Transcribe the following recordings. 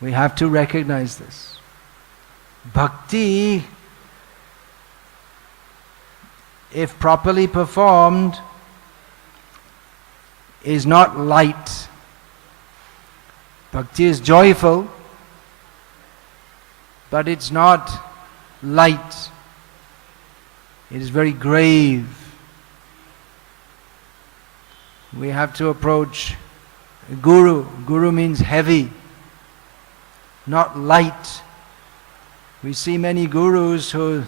We have to recognize this. Bhakti, if properly performed, is not light. Bhakti is joyful, but it's not light. It is very grave. We have to approach Guru. Guru means heavy, not light. We see many gurus who,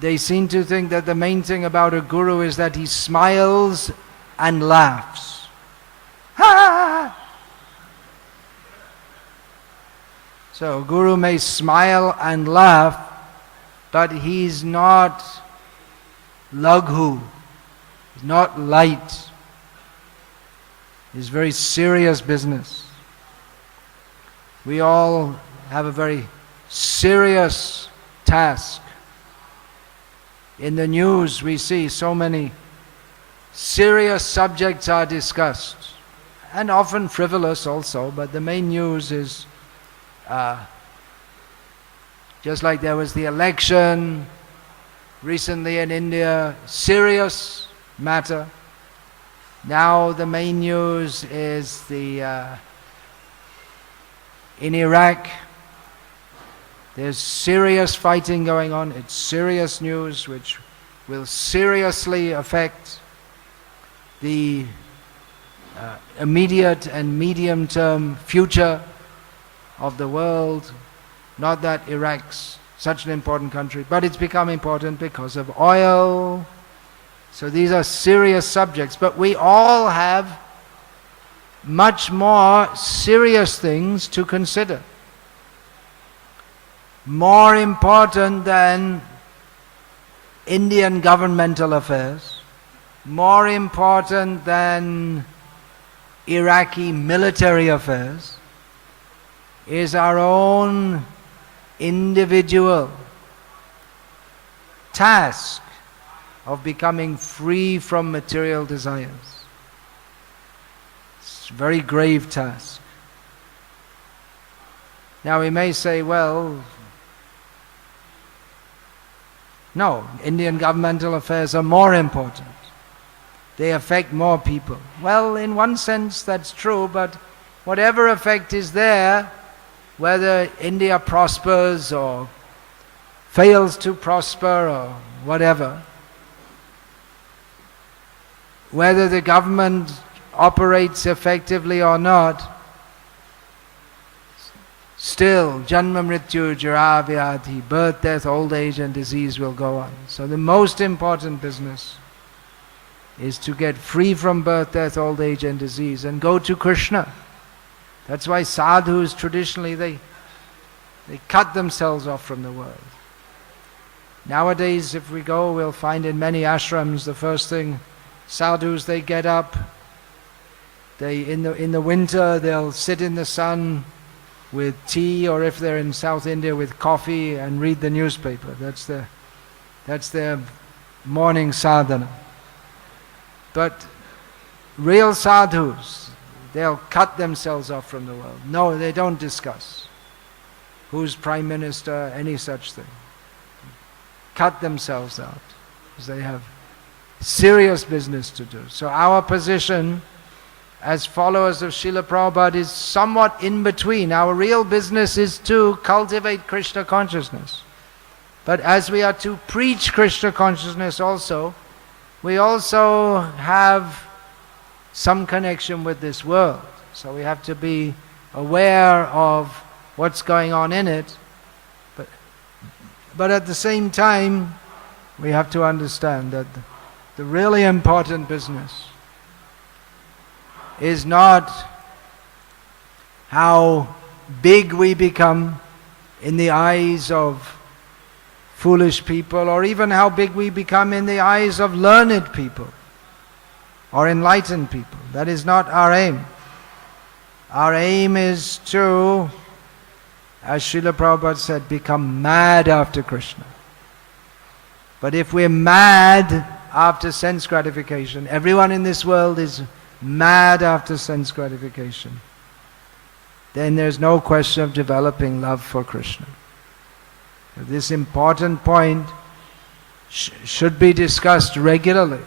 they seem to think that the main thing about a guru is that he smiles and laughs. Ha! So Guru may smile and laugh, but he's not laghu, he's not light. It's very serious business. We all have a very serious task. In the news we see so many serious subjects are discussed, and often frivolous also, but the main news is just like there was the election recently in India, serious matter. Now the main news is in Iraq, there's serious fighting going on. It's serious news which will seriously affect the immediate and medium-term future of the world. Not that Iraq's such an important country, but it's become important because of oil. So these are serious subjects, but we all have much more serious things to consider. More important than Indian governmental affairs, more important than Iraqi military affairs, is our own individual task of becoming free from material desires. It's a very grave task. Now we may say, well, no, Indian governmental affairs are more important. They affect more people. Well, in one sense that's true, but whatever effect is there, whether India prospers or fails to prosper or whatever, whether the government operates effectively or not, still, janma mrityu jara vyadhi, birth, death, old age and disease will go on. So the most important business is to get free from birth, death, old age and disease and go to Krishna. That's why sadhus traditionally, they cut themselves off from the world. Nowadays, if we go, we'll find in many ashrams, the first thing, sadhus, they get up, in the winter, they'll sit in the sun with tea, or if they're in South India, with coffee and read the newspaper. That's their morning sadhana. But real sadhus, they'll cut themselves off from the world. No, they don't discuss who's prime minister, any such thing. Cut themselves out, because they have serious business to do. So our position as followers of Srila Prabhupada is somewhat in between. Our real business is to cultivate Krishna consciousness. But as we are to preach Krishna consciousness also, we also have some connection with this world. So we have to be aware of what's going on in it. But at the same time, we have to understand that the really important business is not how big we become in the eyes of foolish people, or even how big we become in the eyes of learned people or enlightened people. That is not our aim. Our aim is to, as Srila Prabhupada said, become mad after Krishna. But if we're mad after sense gratification, everyone in this world is mad after sense gratification, then there's no question of developing love for Krishna. This important point should be discussed regularly.